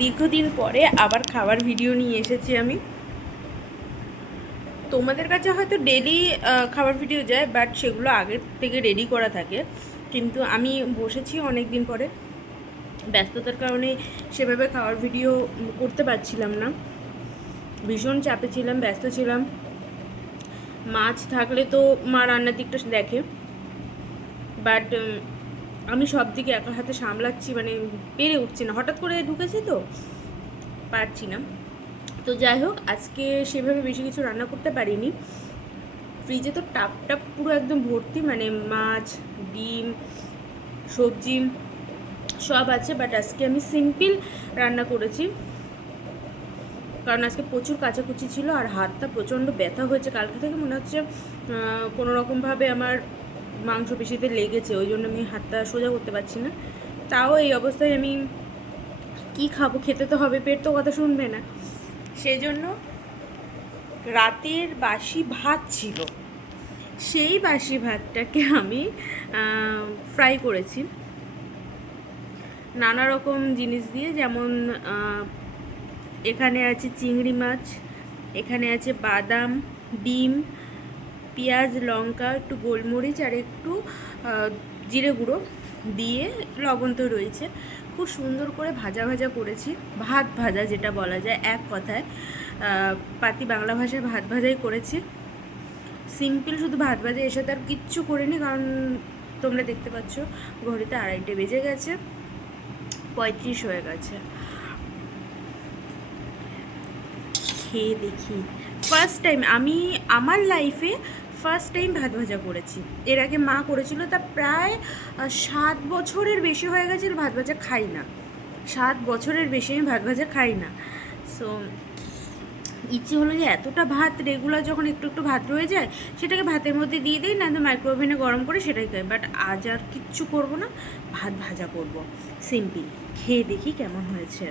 দীর্ঘদিন পরে আবার খাবার ভিডিও নিয়ে এসেছি আমি। তোমাদের কাছে হয়তো ডেলি খাবার ভিডিও যায়, বাট সেগুলো আগের থেকে রেডি করা থাকে, কিন্তু আমি বসেছি অনেক দিন পরে। ব্যস্ততার কারণে সেভাবে খাবার ভিডিও করতে পারছিলাম না, ভীষণ চাপে ছিলাম, ব্যস্ত ছিলাম। মাছ থাকলে তো মা রান্নার দিকটা দেখে, বাট আমি সব দিকে একা হাতে সামলাচ্ছি, মানে পেরে উঠছি না, হঠাৎ করে ঢুকেছি তো পারছি না। তো যাই হোক, আজকে সেভাবে বেশি কিছু রান্না করতে পারিনি। ফ্রিজে তো টাপ টাপ পুরো একদম ভর্তি, মানে মাছ, ডিম, সবজি সব আছে, বাট আজকে আমি সিম্পল রান্না করেছি, কারণ আজকে প্রচুর কাচাকুচি ছিল আর হাতটা প্রচণ্ড ব্যথা হয়েছে কালকে থেকে। মনে হচ্ছে কোনো রকমভাবে আমার মাংস পেশিতে লেগেছে, ওই জন্য আমি হাতটা সোজা করতে পারছি না। তাও এই অবস্থায় আমি কি খাবো, খেতে তো হবে, পেট তো কথা শুনবে না। সেই জন্য রাতের বাসি ভাত ছিল, সেই বাসি ভাতটাকে আমি ফ্রাই করেছি নানা রকম জিনিস দিয়ে, যেমন এখানে আছে চিংড়ি মাছ, এখানে আছে বাদাম, ডিম, পেঁয়াজ, লঙ্কা, একটু গোলমরিচ আর একটু জিরে গুঁড়ো দিয়ে, লবণ তো রয়েছে, খুব সুন্দর করে ভাজা ভাজা করেছি। ভাত ভাজা যেটা বলা যায় এক কথায়, পাতি বাংলা ভাষায় ভাত ভাজাই করেছি। সিম্পল শুধু ভাত ভাজা, এর সাথে আর কিচ্ছু করিনি, কারণ তোমরা দেখতে পাচ্ছ ঘড়িতে 2:30 বেজে গেছে, 35 হয়ে গেছে। খেয়ে দেখি, ফার্স্ট টাইম আমি আমার লাইফে ফার্স্ট টাইম ভাত ভাজা করেছি। এর আগে মা করেছিল, তা প্রায় 7 বছরের বেশি হয়ে গেছে ভাত ভাজা খাই না, 7 বছরের বেশি আমি ভাত ভাজা খাই না। সো ইচ্ছে হলো যে এতটা ভাত রেগুলার যখন একটু একটু ভাত রয়ে যায়, সেটাকে ভাতের মধ্যে দিয়ে দিই, না তো মাইক্রোওভেনে গরম করে সেটাই খাই। বাট আজ আর কিচ্ছু করবো না, ভাত ভাজা করব সিম্পল। খেয়ে দেখি কেমন হয়েছে।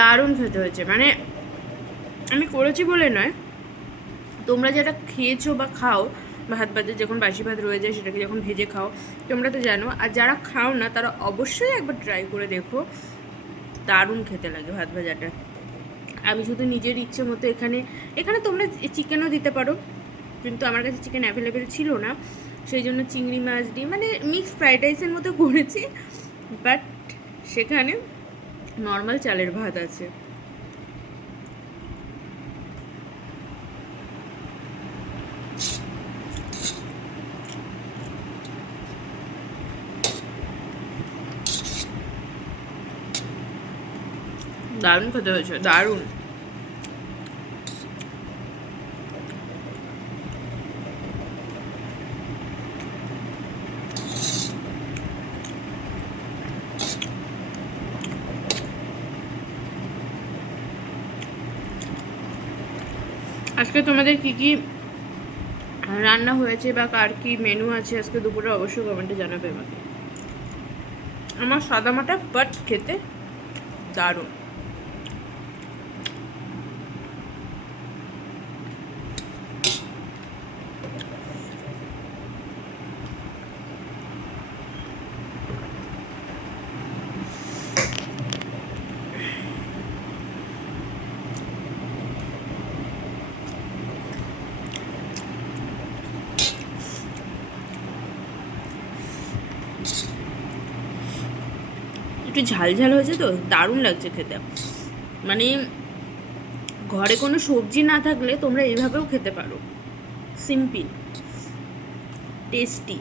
দারুণ খেতে হয়েছে, মানে আমি করেছি বলে নয়, তোমরা যারা খেয়েছো বা খাও ভাত ভাজা, যখন বাসি ভাত রয়ে যায় সেটাকে যখন ভেজে খাও, তোমরা তো জানো। আর যারা খাও না তারা অবশ্যই একবার ট্রাই করে দেখো, দারুণ খেতে লাগে ভাত ভাজাটা। আমি শুধু নিজের ইচ্ছে মতো এখানে এখানে তোমরা চিকেনও দিতে পারো, কিন্তু আমার কাছে চিকেন অ্যাভেলেবেল ছিল না, সেই জন্য চিংড়ি মাছ দিয়ে মানে মিক্স ফ্রাইড রাইসের মতো করেছি। বাট সেখানে নর্মাল চালের ভাত আছে। দারুণ খেতে হয়েছে, দারুণ। আজকে তোমাদের কি কি রান্না হয়েছে বা কার কি মেনু আছে আজকে দুপুরে, অবশ্যই কমেন্টে জানাবে আমাকে। আমার সাদামাটা বাট খেতে দারুণ। একটু ঝাল ঝাল হয়েছে তো দারুণ লাগছে খেতে। মানে ঘরে কোনো সবজি না থাকলে তোমরা এইভাবেও খেতে পারো, সিম্পল, টেস্টি।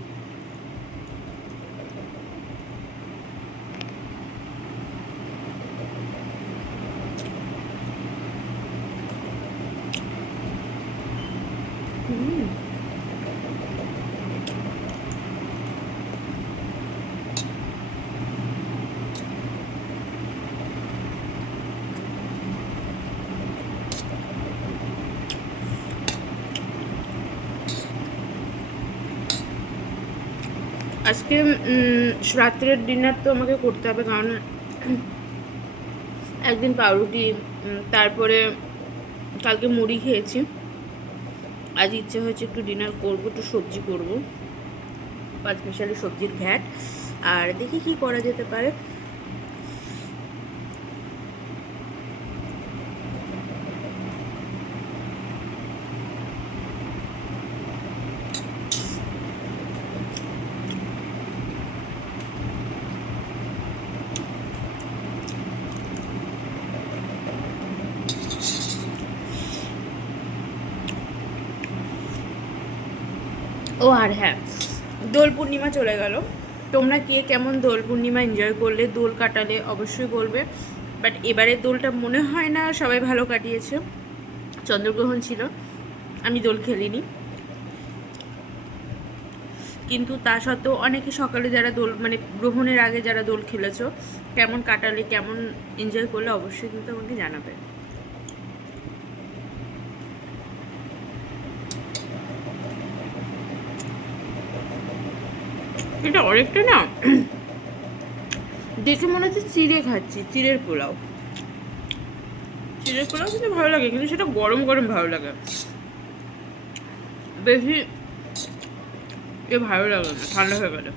আজকে রাত্রের ডিনার তো আমাকে করতে হবে, কারণ একদিন পাউরুটি, তারপরে কালকে মুড়ি খেয়েছি। আজ ইচ্ছে হয়েছে একটু ডিনার করবো, একটু সবজি করবো, স্পেশালি সবজির ঘ্যাট। আর দেখি কি করা যেতে পারে। ও আর হ্যাঁ, দোল পূর্ণিমা চলে গেল। তোমরা কে কেমন দোল পূর্ণিমা এনজয় করলে, দোল কাটালে অবশ্যই বলবে। বাট এবারের দোলটা মনে হয় না সবাই ভালো কাটিয়েছে। চন্দ্রগ্রহণ ছিল, আমি দোল খেলিনি, কিন্তু তা সত্ত্বেও অনেকে সকালে যারা দোল মানে গ্রহণের আগে যারা দোল খেলেছো, কেমন কাটালে, কেমন এনজয় করলে অবশ্যই কিন্তু আমাকে জানাবে। এটা অনেকটা না দেখে মনে হচ্ছে চিড়ে খাচ্ছি, চিড়ের পোলাও। চিড়ের পোলাও খেতে ভালো লাগে, কিন্তু সেটা গরম গরম ভালো লাগে, বেশি ভালো লাগে না ঠান্ডা হয়ে গেলে।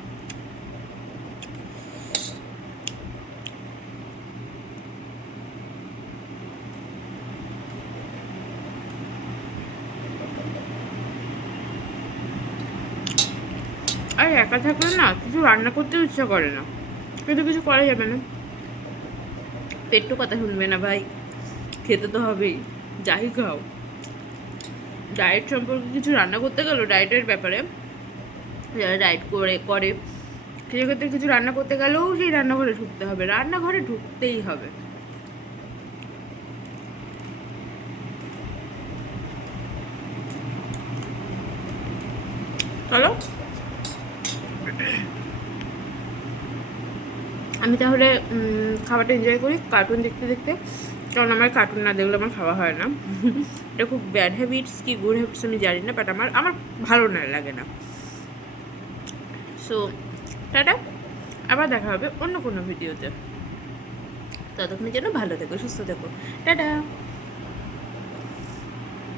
আর একা থাকলে না কিছু রান্না করতেও ইচ্ছা করে না, কিন্তু কিছু করা যাবে না, পেট তো কথা শুনবে না ভাই, খেতে তো হবেই, যাই খাও। ডায়েট সম্পর্কে কিছু রান্না করতে গেলো, ডায়েটের ব্যাপারে যারা ডায়েট করে সেক্ষেত্রে কিছু রান্না করতে গেলেও সেই রান্নাঘরে ঢুকতে হবে, রান্নাঘরে ঢুকতেই হবে। চলো আমি তাহলে খাবারটা এনজয় করি কার্টুন দেখতে দেখতে, কারণ আমার কার্টুন না দেখলে আমার খাওয়া হয় না। এটা খুব ব্যাড হ্যাবিটস কি গুড হ্যাবিটস আমি জানি না, বাট আমার ভালো না লাগে না। সো টাটা, আবার দেখা হবে অন্য কোনো ভিডিওতে। ততক্ষণের জন্য ভালো থেকো, সুস্থ থেকো, টাটা।